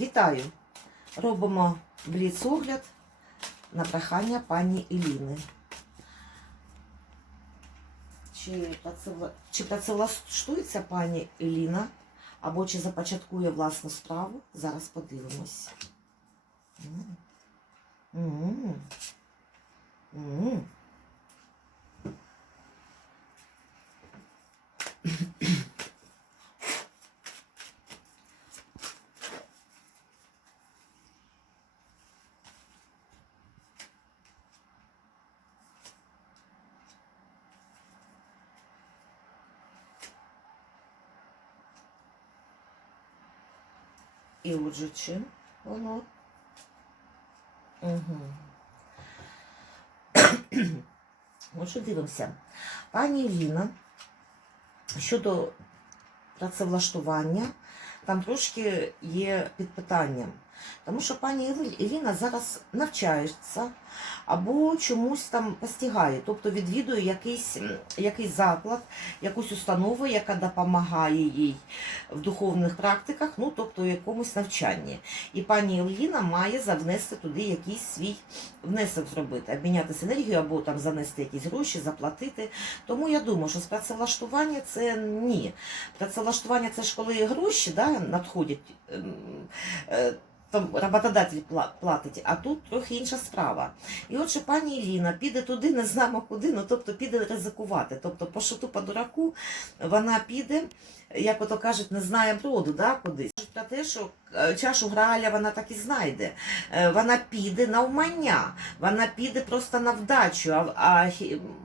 Вітаю! Робимо бліц-огляд на прохання пані Іліни. Чи, працевла... працевлаштується пані Еліна, або чи започаткує власну справу? Зараз подивимось. М. М. М. І отже, чим воно? Угу. Отже, дивимося. Пані Ліна щодо працевлаштування, там трошки є під питанням. Тому що пані Іль- зараз навчається або чомусь там постігає, тобто відвідує якийсь, якийсь заклад, якусь установу, яка допомагає їй в духовних практиках, ну тобто в якомусь навчанні. І пані Іліна має завнести туди якийсь свій внесок зробити, обмінятися енергією або там занести якісь гроші, заплатити. Тому я думаю, що з працевлаштування це ні. Працевлаштування це ж коли гроші да, надходять. Там роботодатель платить, а тут трохи інша справа. І отже, пані Іліна піде туди, не знамо куди, ну тобто піде ризикувати. Тобто по шуту, по дураку вона піде, як ото кажуть, не знає броду, да, кудись. Про те, що е, чашу Грааля вона так і знайде. Е, Вона піде на вмання, вона піде просто на вдачу, а, а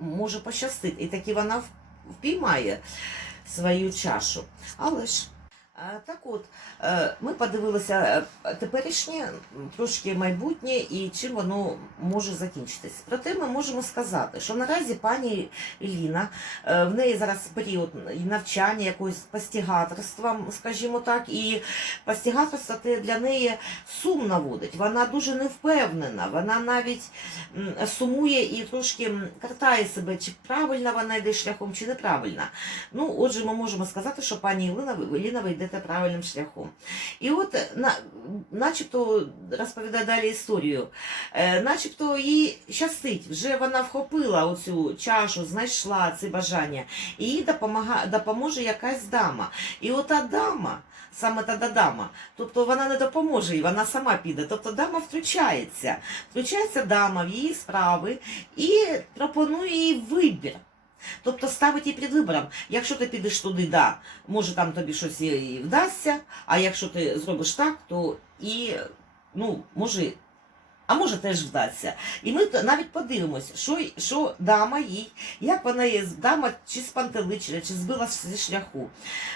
може пощастити. І таки вона впіймає свою чашу. Але ж. Так от, е, ми подивилися е, теперішнє, трошки майбутнє і чим воно може закінчитись. Проте ми можемо сказати, що наразі пані Еліна, е, в неї зараз період навчання, якогось постігаторства, скажімо так, і постігаторство для неї сум наводить. Вона дуже невпевнена, вона навіть сумує і трошки картає себе, чи правильно вона йде шляхом, чи неправильно. Ну, отже, ми можемо сказати, що пані Ілина, Іліна ви йдете правильним шляхом. І от, на, начебто, розповідає далі історію, е, начебто їй щастить, вже вона вхопила оцю чашу, знайшла це бажання, і їй допомага, допоможе якась дама. І ота дама, саме та дама, тобто вона не допоможе їй, вона сама піде. Тобто дама втручається. Втручається дама в її справи і пропонує їй вибір. Тобто ставить її під вибором. Якщо ти підеш туди, да, може там тобі щось і- вдасться, а якщо ти зробиш так, то і ну, може, а може теж вдасться. І ми навіть подивимось, що, що дама їй, як вона є, дама чи спантеличила, чи збила зі шляху.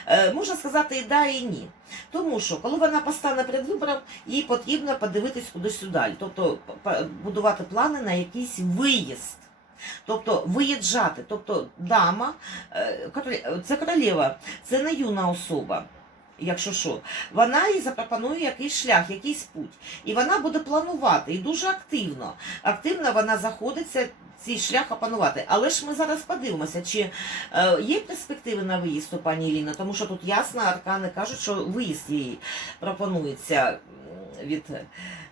Е, можна сказати і да, і ні. Тому що, коли вона постане перед вибором, їй потрібно подивитись кудись сюди, тобто будувати плани на якийсь виїзд. Тобто виїжджати, тобто дама, е, це королева, це не юна особа. Якщо що, вона їй запропонує якийсь шлях, якийсь путь. І вона буде планувати і дуже активно. Активно вона заходиться цей шлях опанувати. Але ж ми зараз подивимося, чи е, є перспективи на виїзд у пані Іліни, тому що тут ясно, аркани кажуть, що виїзд їй пропонується від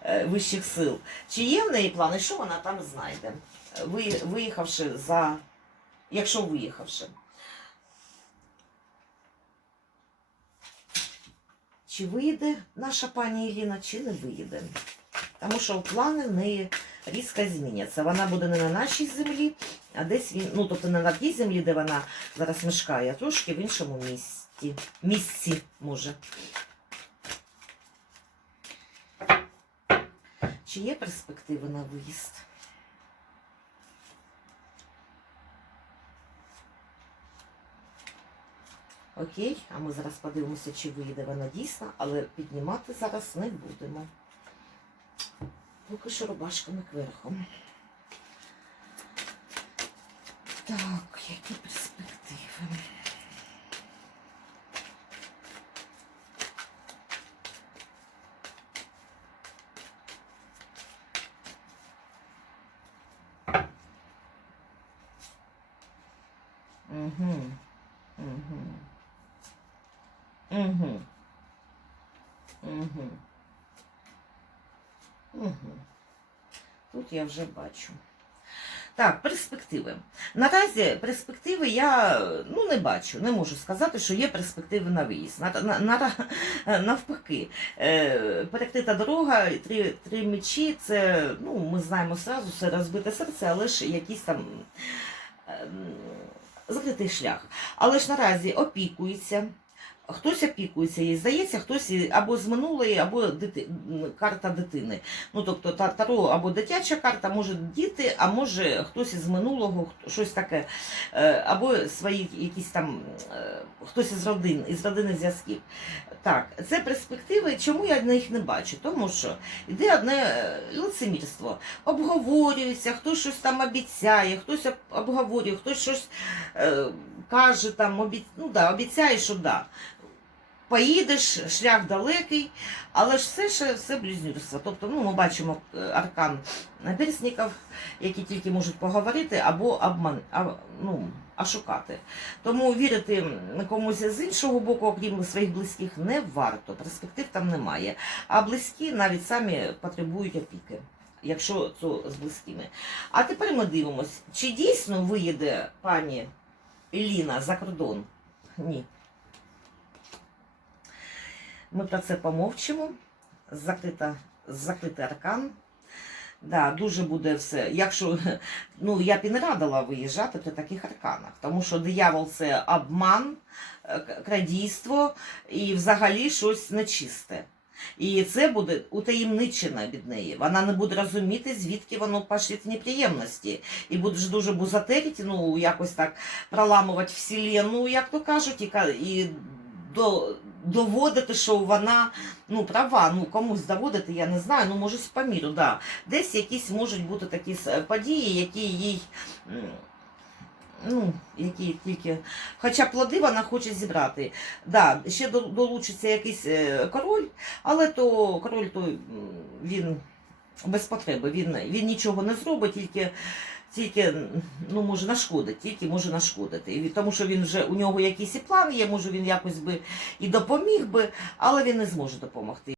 е, вищих сил. Чи є в неї плани, що вона там знайде? Ви- виїхавши за, якщо виїхавши. Чи вийде наша пані Іліна, чи не вийде. Тому що плани в неї різко зміняться. Вона буде не на нашій землі, а десь він, ну тобто не на тій землі, де вона зараз мешкає, а трошки в іншому місті. Місці може. Чи є перспективи на виїзд? Окей, а ми зараз подивимося, чи вийде вона дійсно, але піднімати зараз не будемо. Поки що рубашками кверху. Так, які перспективи? Угу. Угу. Угу. Тут я вже бачу. Так, перспективи. Наразі перспективи я ну, не бачу, не можу сказати, що є перспективи на виїзд. На, на, на, навпаки, е, перекрита дорога, три, три мечі це, ну, ми знаємо зразу, це розбите серце, але ж якийсь там ем, закритий шлях. Але ж наразі опікується. Хтось опікується їй, здається, хтось або з минулої, або дити... карта дитини. Ну, тобто таро або дитяча карта, може діти, а може хтось із минулого, щось таке, Е, або свої якісь там е, хтось із родин, із родини зв'язків. Так, це перспективи. Чому я на їх не бачу? Тому що йде одне е, лицемірство. Обговорюється, хтось щось там обіцяє, хтось обговорює, хтось щось каже, там, обі... ну, да, обіцяє, що да. Поїдеш, шлях далекий, але ж все ще все близнюрство. Тобто, ну, ми бачимо е, аркан наперсників, які тільки можуть поговорити або обман, а, ну, ошукати. Тому вірити комусь з іншого боку, окрім своїх близьких, не варто. Перспектив там немає. А близькі навіть самі потребують опіки, якщо це з близькими. А тепер ми дивимось, чи дійсно виїде пані Еліна за кордон? Ні. Ми про це помовчимо. Закрита, закритий аркан. Да, дуже буде все. Якщо ну я б і не радила виїжджати при таких арканах, тому що диявол це обман, е, крадійство і взагалі щось нечисте. І це буде утаємничено від неї. Вона не буде розуміти, звідки воно пошлють неприємності. І буде дуже бузатерити, ну якось так проламувати вселенну, як то кажуть, і, і до, доводити, що вона ну, права, ну комусь доводити, я не знаю, ну може по міру, да. Десь якісь можуть бути такі події, які їй. Ну, які тільки. Хоча плоди вона хоче зібрати. Да, ще долучиться якийсь е, король, але то король то він без потреби, він, він нічого не зробить, тільки, тільки ну, може нашкодить, тільки може нашкодити. І Тому що він вже у нього якийсь і план є, може він якось би і допоміг би, але він не зможе допомогти.